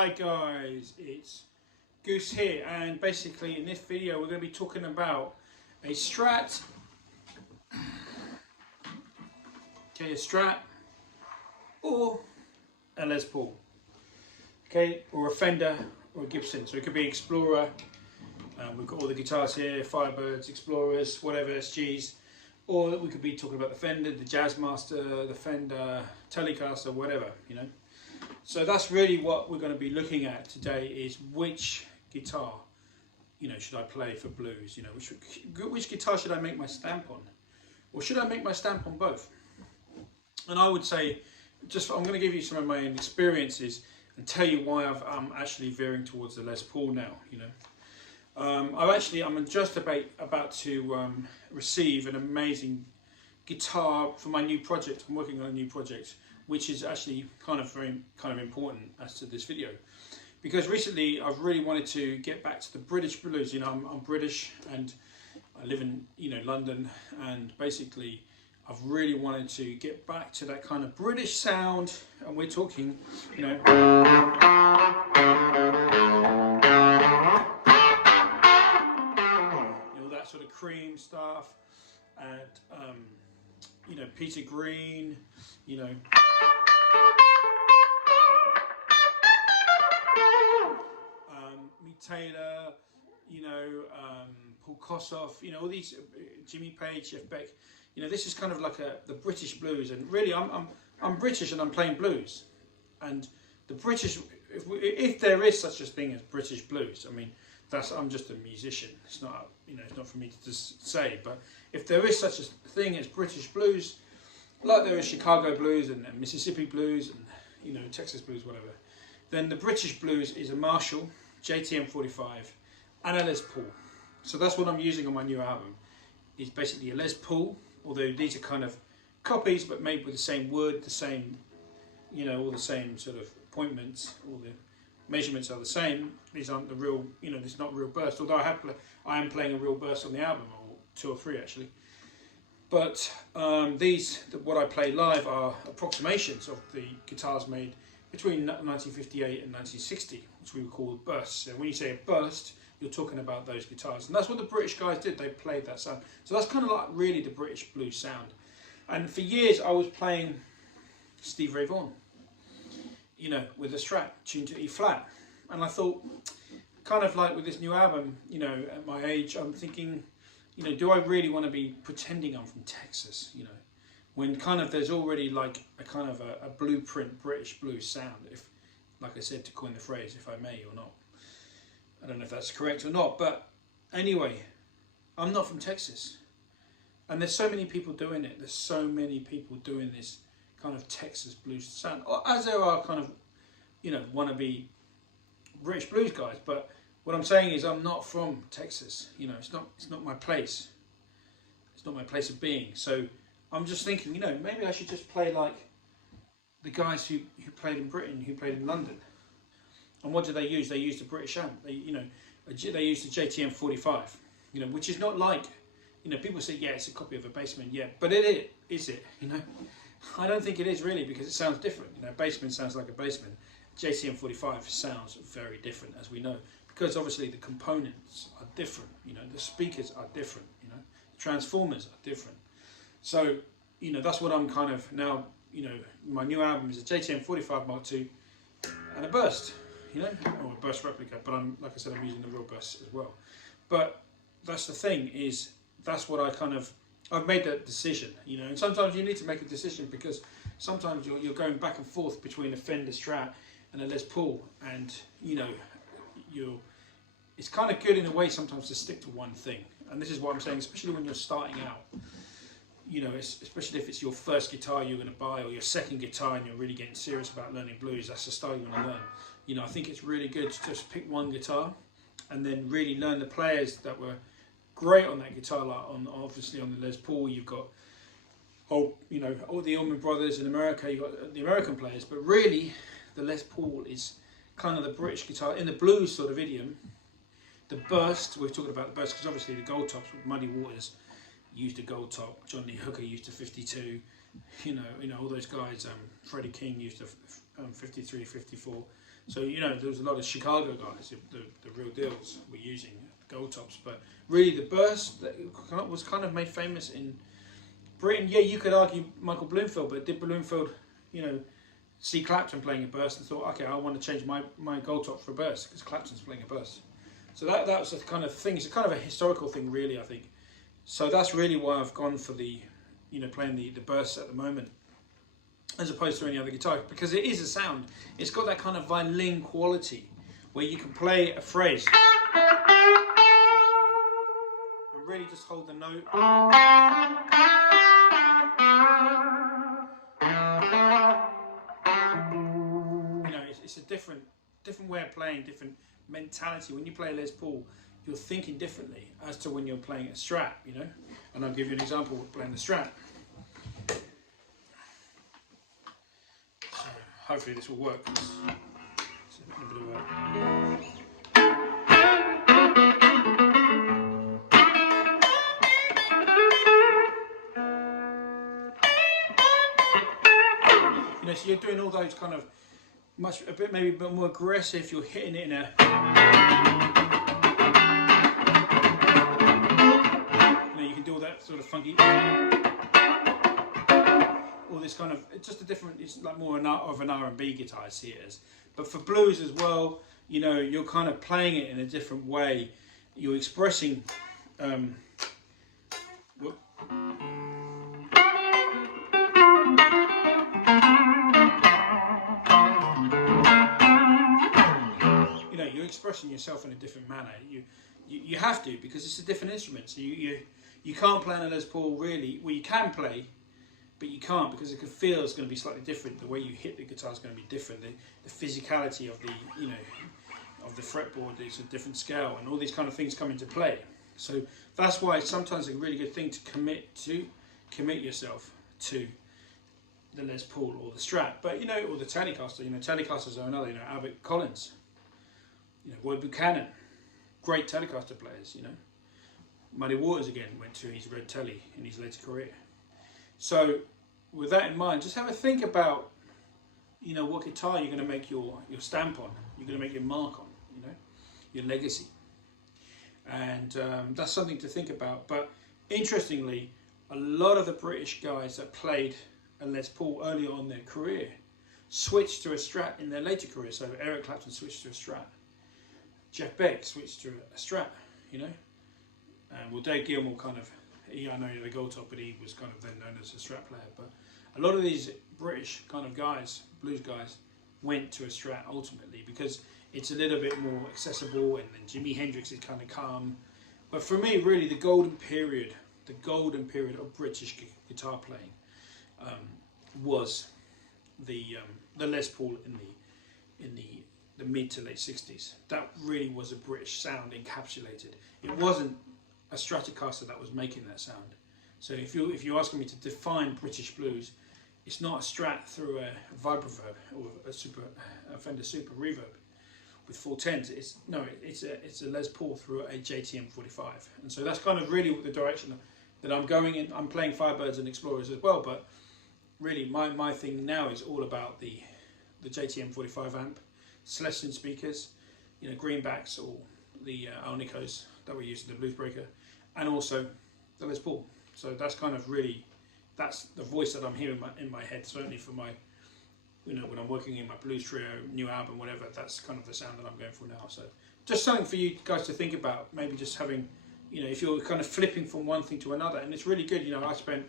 Hi guys, it's Goose here, and basically in this video we're going to be talking about a Strat, a Strat or a Les Paul, or a Fender or a Gibson. So it could be Explorer. We've got all the guitars here, Firebirds, Explorers, whatever, SGs, or we could be talking about the Fender, the Jazzmaster, the Fender Telecaster, whatever, you know. So that's really what we're going to be looking at today, is which guitar, should I play for blues? Which guitar should I make my stamp on? Or should I make my stamp on both? And I would say, I'm going to give you some of my own experiences and tell you why I'm actually veering towards the Les Paul now, I'm just about to receive an amazing guitar for my new project. I'm working on a new project, which is actually kind of important as to this video, because recently I've really wanted to get back to the British blues. I'm British and I live in London, and basically I've really wanted to get back to that kind of British sound, and we're talking that sort of Cream stuff, and Peter Green, Mick Taylor, Paul Kossoff, all these, Jimmy Page, Jeff Beck. This is kind of like the British blues, and really I'm British and I'm playing blues, and the British, if there is such a thing as British blues, I'm just a musician. It's not it's not for me to just say, but if there is such a thing as British blues, like there is Chicago blues and Mississippi blues and Texas blues, whatever, then the British blues is a Marshall JTM 45 and a Les Paul. So that's what I'm using on my new album. It's basically a Les Paul, although these are kind of copies but made with the same wood, the same, all the same sort of appointments, all the measurements are the same. These aren't the real, this is not real burst, although I am playing a real burst on the album, or 2 or 3 actually. But what I play live are approximations of the guitars made between 1958 and 1960, which we would call bursts. And when you say a burst, you're talking about those guitars. And that's what the British guys did, they played that sound. So that's kind of like really the British blues sound. And for years I was playing Stevie Ray Vaughan, with a Strat tuned to E flat. And I thought, kind of like with this new album, at my age, I'm thinking, do I really want to be pretending I'm from Texas, when kind of there's already like a kind of a blueprint British blues sound, if, like I said, to coin the phrase, if I may or not. I don't know if that's correct or not, but anyway, I'm not from Texas. And there's so many people doing it. There's so many people doing this kind of Texas blues sound, as there are kind of, wannabe British blues guys. But what I'm saying is I'm not from Texas. It's not my place. It's not my place of being. So I'm just thinking, maybe I should just play like the guys who played in Britain, who played in London. And what do they use? They used a British amp. They used the JTM 45, which is not like, people say, yeah, it's a copy of a Bassman. Yeah, but is it? I don't think it is really, because it sounds different. Bassman sounds like a Bassman. JTM 45 sounds very different, as we know, because obviously the components are different. The speakers are different. The transformers are different. So, that's what I'm kind of now, my new album is a JTM 45 Mark II and a burst, or a burst replica, but like I said, I'm using the real burst as well. But that's the thing, is that's what I've made that decision, and sometimes you need to make a decision, because sometimes you're going back and forth between a Fender Strat and a Les Paul, and it's kind of good in a way sometimes to stick to one thing. And this is what I'm saying, especially when you're starting out, especially if it's your first guitar you're going to buy, or your second guitar and you're really getting serious about learning blues, that's the style you want to learn. I think it's really good to just pick one guitar and then really learn the players that were great on that guitar. Like obviously on the Les Paul, you've got all the Allman Brothers in America, you've got the American players, but really the Les Paul is kind of the British guitar in the blues sort of idiom. The burst, we're talking about the burst because obviously the gold tops with Muddy Waters used a gold top, John Lee Hooker used a 52, You know all those guys. Freddie King used a 53, 54. So there was a lot of Chicago guys, the real deals, were using gold tops. But really, the burst that was kind of made famous in Britain. Yeah, you could argue Michael Bloomfield, but did Bloomfield, see Clapton playing a burst and thought, okay, I want to change my gold top for a burst because Clapton's playing a burst. So that was the kind of thing. It's kind of a historical thing, really, I think. So that's really why I've gone for the, playing the bursts at the moment, as opposed to any other guitar, because it is a sound. It's got that kind of violin quality where you can play a phrase and really just hold the note. It's a different way of playing, different mentality. When you play Les Paul, you're thinking differently as to when you're playing a Strat, And I'll give you an example of playing the Strat. So hopefully this will work. It's a bit of work. So you're doing all those kind of maybe a bit more aggressive. You're hitting it in a, you can do all that sort of funky, all this kind of. It's just a different. It's like more of an R&B guitar, I see it as. But for blues as well, you're kind of playing it in a different way. You're expressing. You're expressing yourself in a different manner. You have to, because it's a different instrument. So you can't play on a Les Paul really. Well, you can play, but you can't, because the feel is going to be slightly different. The way you hit the guitar is going to be different. The physicality of the of the fretboard is a different scale, and all these kind of things come into play. So that's why it's sometimes a really good thing to commit yourself to the Les Paul or the Strat, but or the Telecaster. Telecasters are another. Albert Collins. Roy Buchanan, great Telecaster players, Muddy Waters again went to his red telly in his later career. So with that in mind, just have a think about, what guitar you're going to make your stamp on, you're going to make your mark on, your legacy. And that's something to think about. But interestingly, a lot of the British guys that played a Les Paul early on in their career switched to a Strat in their later career. So Eric Clapton switched to a Strat. Jeff Beck switched to a Strat, well, Dave Gilmour I know the gold top, but he was kind of then known as a Strat player. But a lot of these British kind of guys, blues guys, went to a Strat ultimately because it's a little bit more accessible, and then Jimi Hendrix is kind of calm. But for me, really, the golden period of British guitar playing was the Les Paul in the mid to late 60s. That really was a British sound encapsulated. It wasn't a Stratocaster that was making that sound. So if you're asking me to define British blues, it's not a Strat through a Vibroverb or a Fender Super Reverb with 410s. It's a Les Paul through a JTM 45. And so that's kind of really the direction that I'm going in. I'm playing Firebirds and Explorers as well, but really my thing now is all about the JTM 45 amp, Celestion speakers, greenbacks, or the Alnicos that we use in the Blues Breaker, and also the Les Paul. So that's kind of really, that's the voice that I'm hearing in my head, certainly for my, when I'm working in my blues trio, new album, whatever, that's kind of the sound that I'm going for now. So just something for you guys to think about, maybe just having, if you're kind of flipping from one thing to another, and it's really good. I spent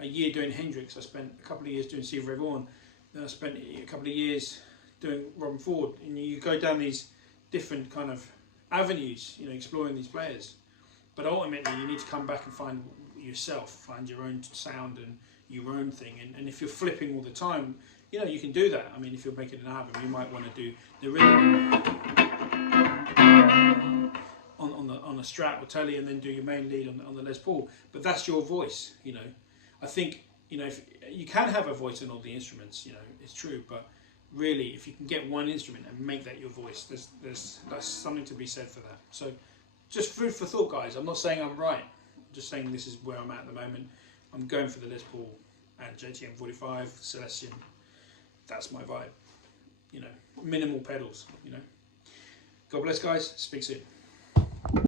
a year doing Hendrix, I spent a couple of years doing Stevie Ray Vaughan, then I spent a couple of years doing Robin Ford, and you go down these different kind of avenues, exploring these players. But ultimately, you need to come back and find yourself, find your own sound and your own thing. And if you're flipping all the time, you can do that. I mean, if you're making an album, you might want to do the rhythm on a Strat or Telly, and then do your main lead on the Les Paul. But that's your voice, I think, if you can have a voice in all the instruments, it's true, but really, if you can get one instrument and make that your voice, that's something to be said for that. So just food for thought, guys. I'm not saying I'm right. I'm just saying this is where I'm at the moment. I'm going for the Les Paul and JTM 45, Celestion. That's my vibe. You know, minimal pedals. You know. God bless, guys. Speak soon.